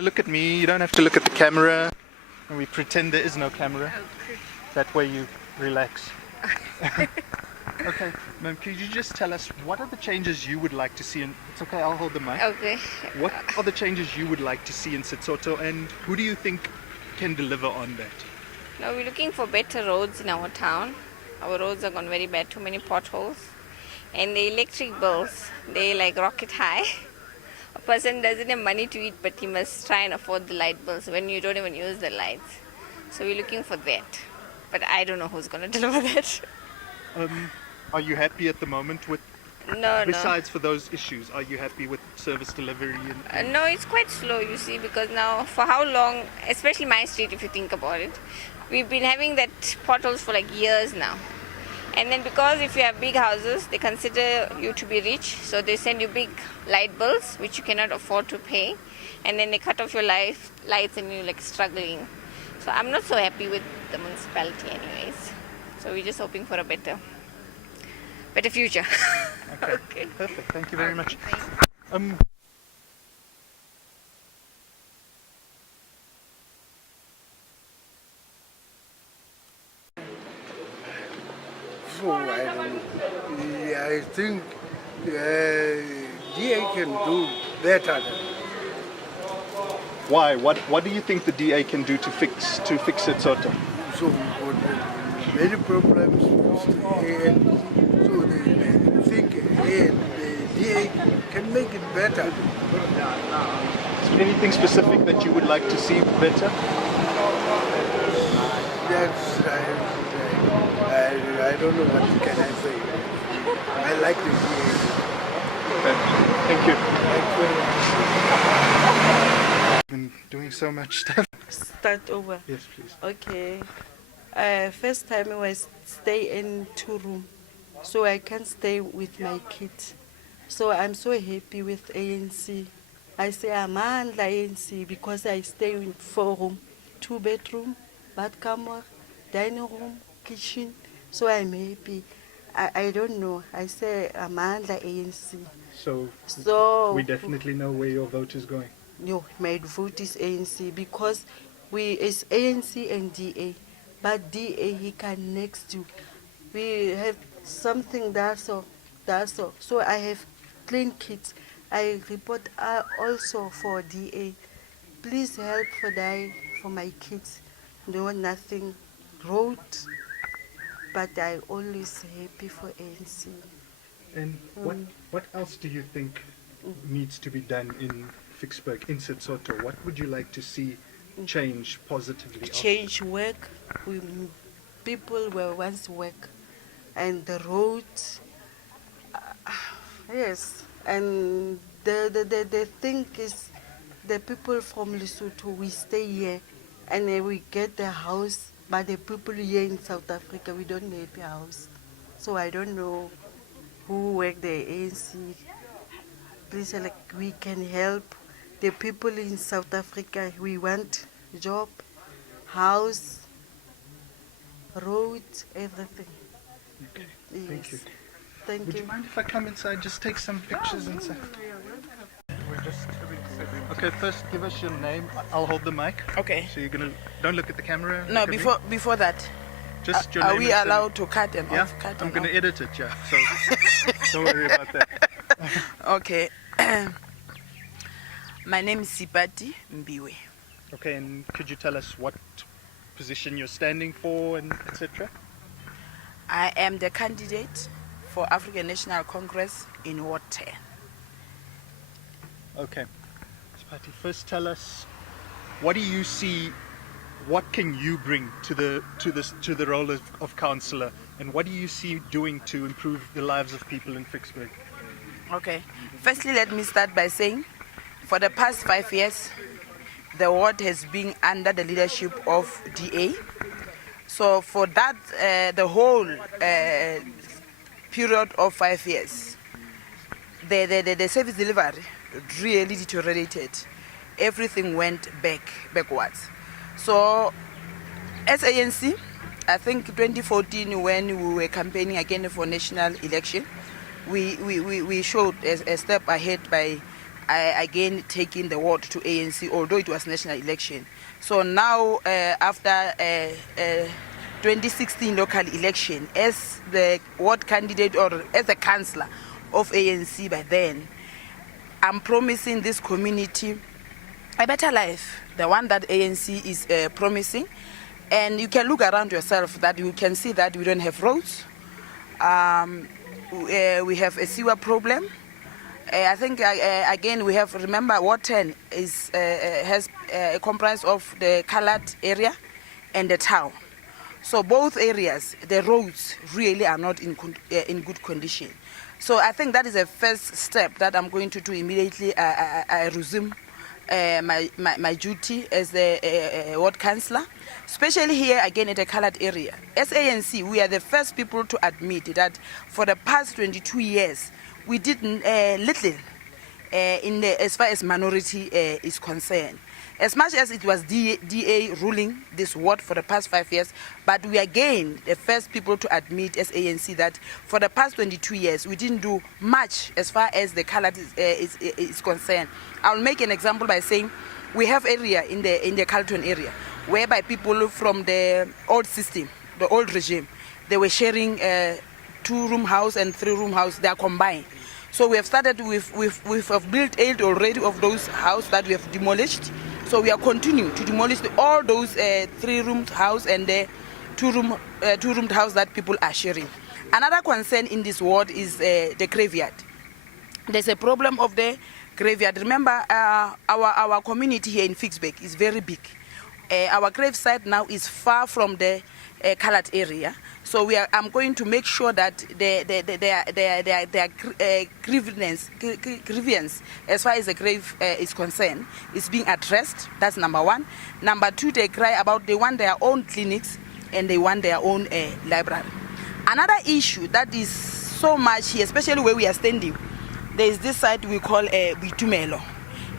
Look at me, you don't have to look at the camera. And we pretend there is no camera. Okay. That way you relax. Okay, ma'am, could you just tell us what are the changes you would like to see in... It's okay, I'll hold the mic. Okay. What are the changes you would like to see in Sesotho, and who do you think can deliver on that? Now we're looking for better roads in our town. Our roads are gone very bad, too many potholes. And the electric bills, they like rocket high. A person doesn't have money to eat, but he must try and afford the light bills when you don't even use the lights. So we're looking for that. But I don't know who's going to deliver that. Are you happy at the moment with... No. Besides for those issues, are you happy with service delivery? No, it's quite slow, you see, because now for how long, especially my street, if you think about it, we've been having that potholes for like years now. And then because if you have big houses, they consider you to be rich, so they send you big light bills, which you cannot afford to pay, and then they cut off your lights and you're like struggling. So I'm not so happy with the municipality anyways. So we're just hoping for a better future. Okay. Perfect. Thank you very much. So I don't know. Yeah, I think DA can do better. Why? What do you think the DA can do to fix it, Soto? So we got many problems with the and so they think the DA can make it better. Is there anything specific that you would like to see better? That's I don't know what can I say. I like the DA. Okay. Thank you. Thank you very much. Been doing so much stuff. Start over. Yes, please. Okay. First time I was stay in 2 room, so I can stay with my kids. So I'm so happy with ANC. I say Amandla ANC because I stay in 4 room, 2 bedroom, bathroom, dining room, kitchen. So I'm happy. I don't know. I say Amandla ANC. So we definitely know where your vote is going. No, my vote is ANC because it's ANC and DA. But DA, he can next to. We have something that's all. So I have clean kids. I report also for DA. Please help for my kids. No, nothing. Road. But I always happy for ANC. And what else do you think needs to be done in Ficksburg, in Sesotho? What would you like to see change positively? Change work. People were once work. And the roads. Yes. And the thing is, the people from Lesotho, we stay here and we get the house, but the people here in South Africa, we don't have a house. So I don't know who work the ANC. Please, like, we can help the people in South Africa. We want job, house, road, everything. Okay. Yes. Thank you. Thank Would you mind if I come inside, just take some pictures and stuff? Okay, first give us your name. I'll hold the mic. Okay. So don't look at the camera. No, look at me. before that, Just your name. are we and allowed to cut them Yeah, off? Cut I'm them going to off? edit it, yeah. So don't worry about that. Okay. My name is Sipati Mbiwe. Okay, and could you tell us what position you're standing for and etc.? I am the candidate for African National Congress in Ward 10. Okay. Sipati, first tell us, what do you see, what can you bring to the role of councillor, and what do you see doing to improve the lives of people in Ficksburg? Okay. Firstly, let me start by saying, for the past 5 years, the ward has been under the leadership of DA. So for that, the whole period of 5 years, the service delivery really deteriorated. Everything went backwards. So as ANC, I think 2014 when we were campaigning again for national election, we showed a step ahead by again taking the ward to ANC, although it was national election. So now, after 2016 local election, as the ward candidate or as a councillor of ANC by then, I'm promising this community a better life, the one that ANC is promising. And you can look around yourself that you can see that we don't have roads. We have a sewer problem. I think again we have, remember, Ward 10 is has comprised of the colored area and the town. So both areas, the roads really are not in good condition. So I think that is a first step that I'm going to do immediately. I resume my duty as the ward councillor, especially here again at the colored area. As ANC, we are the first people to admit that for the past 22 years, we did little as far as minority is concerned. As much as it was DA ruling this ward for the past 5 years, but we again the first people to admit as ANC that for the past 22 years we didn't do much as far as the colored is concerned. I'll make an example by saying we have area in the Carlton area whereby people from the old system, the old regime, they were sharing 2-room house and 3-room house. They are combined. So we have started we have built 8 already of those houses that we have demolished. So we are continuing to demolish all those 3-room house and the 2-room house that people are sharing. Another concern in this ward is the graveyard. There's a problem of the graveyard. Remember, our community here in Ficksburg is very big. Our gravesite now is far from the colored area. So I'm going to make sure that their grievance as far as the grave is concerned is being addressed. That's number one. Number two, they cry about they want their own clinics and they want their own library. Another issue that is so much here, especially where we are standing, there is this site we call Bitumelo.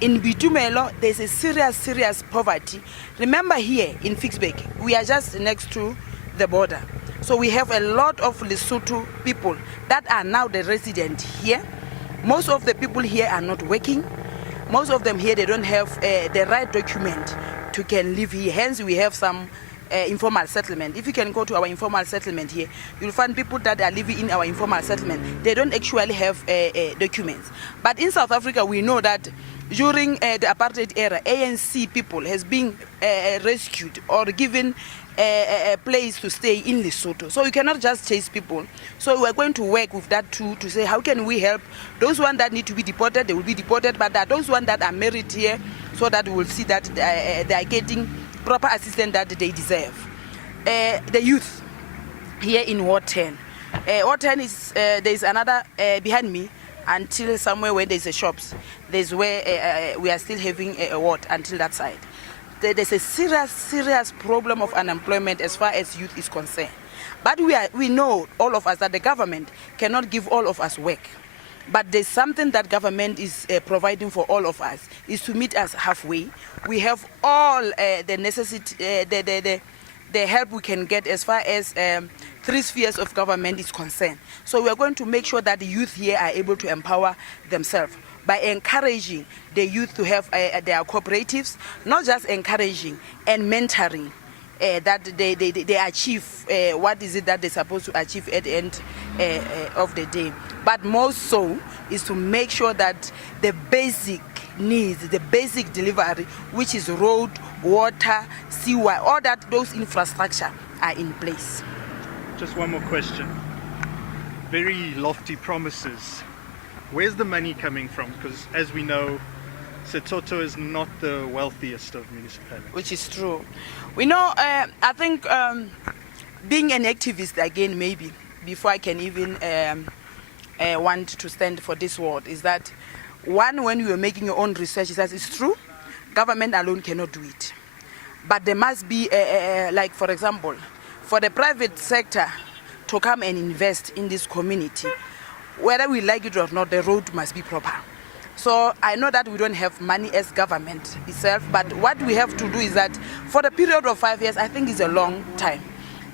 In Bitumelo, there's a serious poverty. Remember here in Ficksburg, we are just next to the border. So we have a lot of Lesotho people that are now the resident here. Most of the people here are not working. Most of them here, they don't have the right document to can live here. Hence, we have some informal settlement. If you can go to our informal settlement here, you'll find people that are living in our informal settlement. They don't actually have documents. But in South Africa, we know that during the apartheid era, ANC people has been rescued or given a place to stay in Lesotho. So you cannot just chase people. So we're going to work with that too to say how can we help those ones that need to be deported, they will be deported, but there are those ones that are married here so that we will see that they are getting proper assistance that they deserve. The youth here in Ward 10. Ward 10 is, there is another behind me until somewhere where there's a shops. There's where we are still having a ward until that side. There's a serious problem of unemployment as far as youth is concerned. But we know, all of us, that the government cannot give all of us work. But there's something that government is providing for all of us, is to meet us halfway. We have all the necessity, the help we can get as far as 3 spheres of government is concerned. So we are going to make sure that the youth here are able to empower themselves by encouraging the youth to have their cooperatives, not just encouraging and mentoring that they achieve what is it that they're supposed to achieve at the end of the day. But most so is to make sure that the basic needs, the basic delivery, which is road, water, sewer, all that, those infrastructure are in place. Just one more question. Very lofty promises. Where's the money coming from? Because as we know, Setsoto is not the wealthiest of municipalities. Which is true. We know, I think being an activist again, maybe, before I can even want to stand for this word, is that one, when you are making your own research, it says it's true, government alone cannot do it. But there must be, like for example, for the private sector to come and invest in this community, whether we like it or not, the road must be proper. So I know that we don't have money as government itself, but what we have to do is that for the period of 5 years, I think is a long time.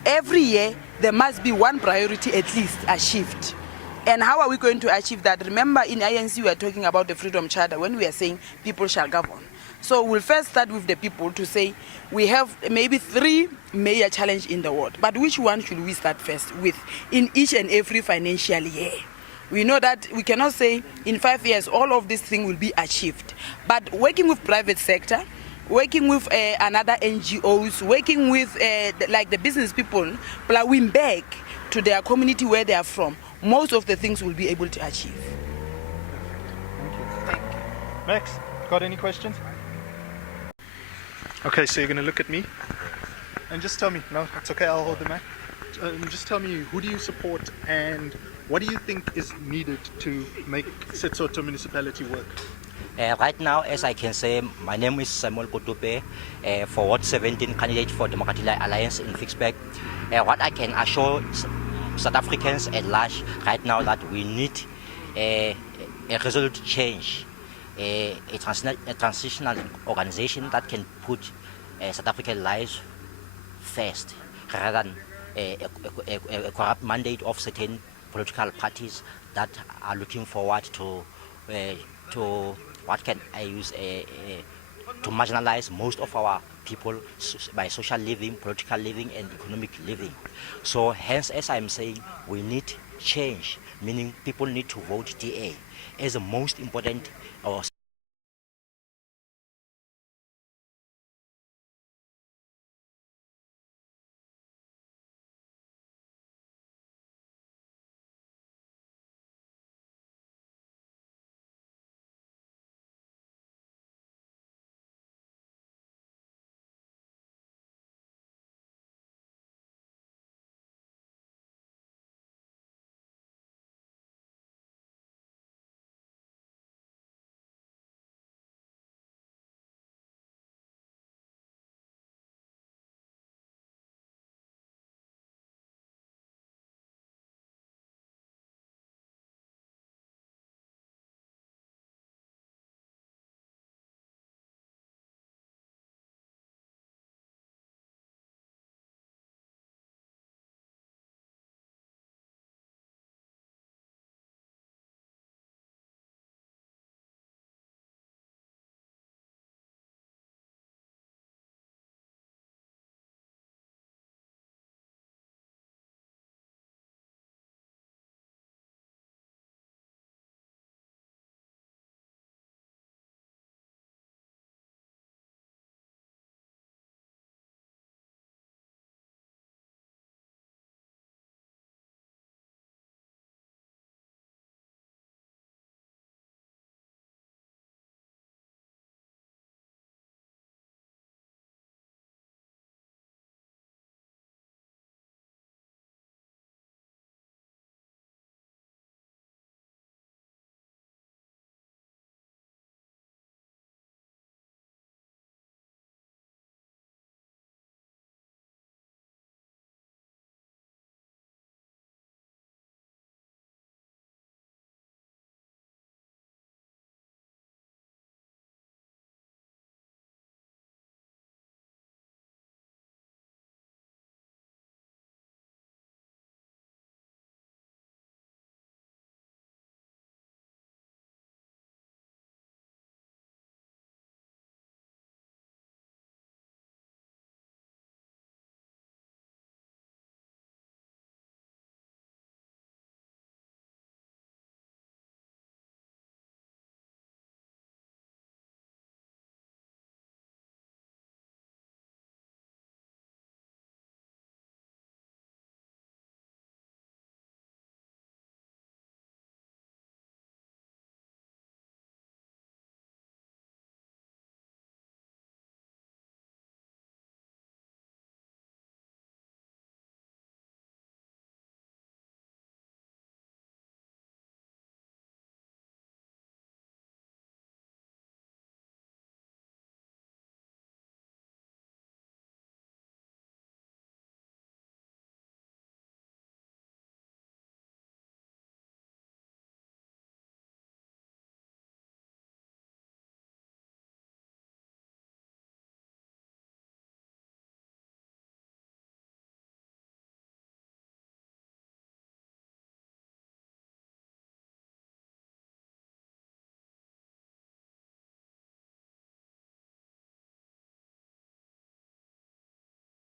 Every year, there must be one priority at least achieved. And how are we going to achieve that? Remember, in INC, we are talking about the Freedom Charter when we are saying people shall govern. So we'll first start with the people to say we have maybe 3 major challenges in the world, but which one should we start first with in each and every financial year? We know that we cannot say in 5 years all of this thing will be achieved, but working with private sector, working with another NGOs, working with like the business people, plowing back to their community where they are from, most of the things will be able to achieve. Thank you. Max, got any questions? Okay, so you're going to look at me and just tell me. No, it's okay, I'll hold the mic. Just tell me, who do you support and what do you think is needed to make Setsoto municipality work? Right now, as I can say, my name is Samuel Kotupe, for Ward 17 candidate for Democratic Alliance in Ficksburg. What I can assure South Africans at large right now that we need a resolute change, a transitional organization that can put South African lives first rather than a corrupt mandate of certain political parties that are looking forward to what can I use to marginalize most of our people by social living, political living, and economic living. So hence, as I'm saying, we need change, meaning people need to vote DA as the most important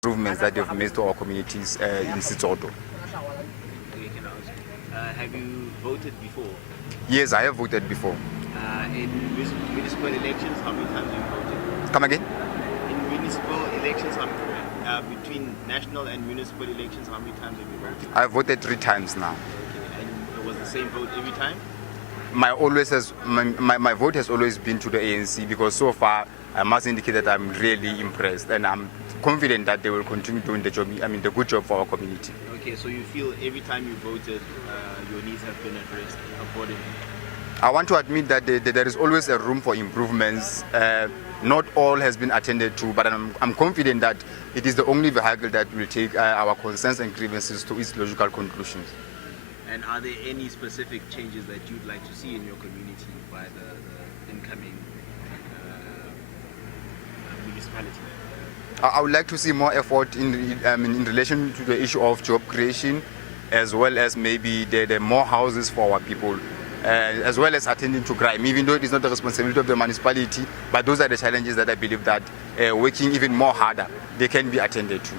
improvements that they've made to our communities in Sitsoto. Okay, can I ask, have you voted before? Yes, I have voted before. In municipal elections, how many times have you voted? Come again? In municipal elections, between national and municipal elections, how many times have you voted? I've voted 3 times now. Okay, and it was the same vote every time? My vote has always been to the ANC, because so far I must indicate that I'm really impressed, and I'm confident that they will continue doing the job. I mean, the good job for our community. Okay, so you feel every time you voted, your needs have been addressed accordingly? I want to admit that there is always a room for improvements. Not all has been attended to, but I'm confident that it is the only vehicle that will take our concerns and grievances to its logical conclusions. And are there any specific changes that you'd like to see in your community by the incoming municipality? I would like to see more effort in relation to the issue of job creation, as well as maybe the more houses for our people, as well as attending to crime, even though it is not the responsibility of the municipality, but those are the challenges that I believe that working even more harder, they can be attended to.